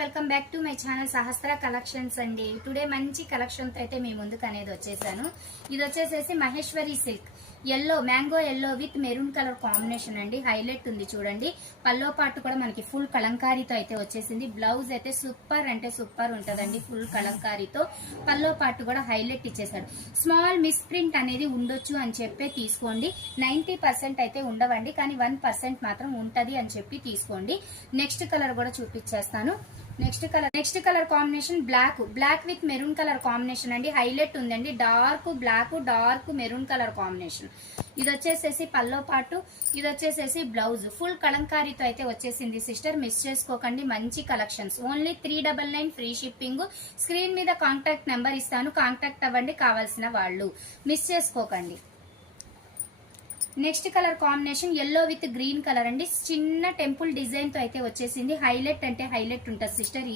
Welcome back to my channel Sahasra collections అండి. Today మంచి collection తో అయితే మీ ముందుకు అనేది వచ్చేసాను. ఇది వచ్చేసేసి Maheshwari silk yellow mango yellow with maroon colour combination అండి. హైలైట్ ఉంది చూడండి. పల్లో పాటు కూడా మనకి ఫుల్ కలంకారీతో అయితే వచ్చేసింది. బ్లౌజ్ అయితే సూపర్ అంటే సూపర్ ఉంటదండి. ఫుల్ కలంకారీతో పల్లో పాటు కూడా హైలైట్ ఇచ్చేసాడు. స్మాల్ మిస్ ప్రింట్ అనేది ఉండొచ్చు అని చెప్పి తీసుకోండి. 90% అయితే ఉండవండి, కానీ 1% మాత్రం ఉంటది అని చెప్పి తీసుకోండి. నెక్స్ట్ కలర్ కూడా చూపించేస్తాను. Next colour combination black with maroon colour combination అండి. హైలైట్ ఉందండి. Dark maroon colour combination. ఇది వచ్చేసేసి పల్లో పాటు, ఇది వచ్చేసేసి బ్లౌజ్. ఫుల్ కలంకారీతో అయితే వచ్చేసింది సిస్టర్. మిస్ చేసుకోకండి. మంచి collections. Only 399 free shipping. Screen మీద కాంటాక్ట్ నెంబర్ ఇస్తాను, కాంటాక్ట్ అవ్వండి కావాల్సిన వాళ్ళు. మిస్ చేసుకోకండి. Next colour combination yellow with green colour అండి. చిన్న టెంపుల్ డిజైన్ తో అయితే వచ్చేసింది. హైలైట్ అంటే హైలైట్ ఉంటుంది సిస్టర్.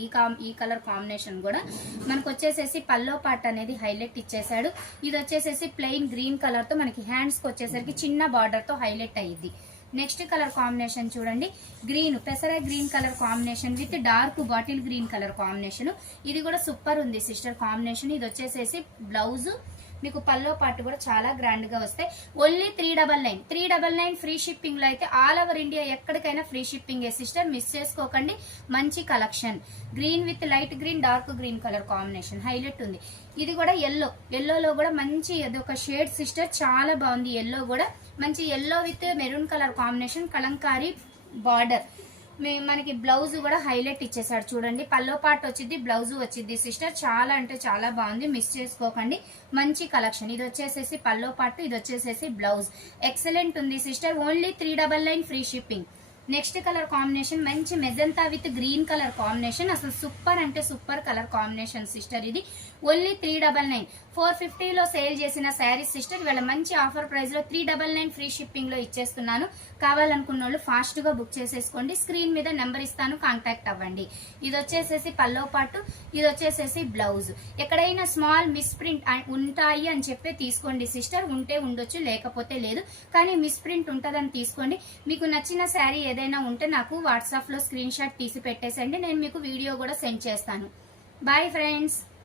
ఈ కలర్ కాంబినేషన్ కూడా మనకు వచ్చేసేసి పల్లో పార్ట్ అనేది హైలైట్ ఇచ్చేసాడు. ఇది వచ్చేసేసి ప్లెయిన్ గ్రీన్ కలర్ తో మనకి హ్యాండ్స్ కి వచ్చేసరికి చిన్న బార్డర్ తో హైలైట్ అయ్యింది. నెక్స్ట్ కలర్ కాంబినేషన్ చూడండి. పెసర green colour combination with dark bottle green colour combination. ఇది కూడా సూపర్ ఉంది సిస్టర్ కాంబినేషన్. ఇది వచ్చేసేసి బ్లౌజ్. మీకు పల్లో పాటు కూడా చాలా గ్రాండ్ గా వస్తాయి. ఓన్లీ 399 ఫ్రీ షిప్పింగ్ లో అయితే ఆల్ ఓవర్ ఇండియా ఎక్కడికైనా ఫ్రీ షిప్పింగ్ సిస్టర్. మిస్ చేసుకోకండి. మంచి collection. Green with light green dark green colour combination highlight ఉంది. ఇది కూడా ఎల్లోలో కూడా మంచి అదొక షేడ్ సిస్టర్. చాలా బాగుంది. ఎల్లో కూడా మంచి yellow with maroon colour combination. Kalamkari border. మనకి బ్లౌజ్ కూడా హైలైట్ ఇచ్చేసాడు చూడండి. పల్లో పార్ట్ వచ్చింది, బ్లౌజ్ వచ్చింది సిస్టర్. చాలా అంటే చాలా బాగుంది. మిస్ చేసుకోకండి. మంచి కలెక్షన్. ఇది వచ్చేసేసి పల్లో పార్ట్, ఇది వచ్చేసేసి బ్లౌజ్. ఎక్సలెంట్ ఉంది sister. Only 399 free shipping. Next colour combination మంచి magenta with green colour combination. అసలు సూపర్ అంటే సూపర్ కలర్ కాంబినేషన్ సిస్టర్. ఇది ఓన్లీ 399. 450 లో సేల్ చేసిన శారీస్ సిస్టర్ ఇవాళ మంచి ఆఫర్ ప్రైస్ లో 399 ఫ్రీ షిప్పింగ్ లో ఇచ్చేస్తున్నాను. కావాలనుకున్న వాళ్ళు ఫాస్ట్ గా బుక్ చేసేసుకోండి. స్క్రీన్ మీద నెంబర్ ఇస్తాను, కాంటాక్ట్ అవ్వండి. ఇది వచ్చేసేసి పల్లో పాటు, ఇది వచ్చేసేసి బ్లౌజ్. ఎక్కడైనా స్మాల్ మిస్ ప్రింట్ ఉంటాయి అని చెప్పి తీసుకోండి సిస్టర్. ఉంటే ఉండొచ్చు, లేకపోతే లేదు, కానీ మిస్ ప్రింట్ ఉంటదని తీసుకోండి. మీకు నచ్చిన శారీ ఏదైనా ఉంటే నాకు వాట్సాప్ లో స్క్రీన్ షాట్ తీసి పెట్టేసండి. నేను మీకు వీడియో కూడా సెండ్ చేస్తాను. Bye friends.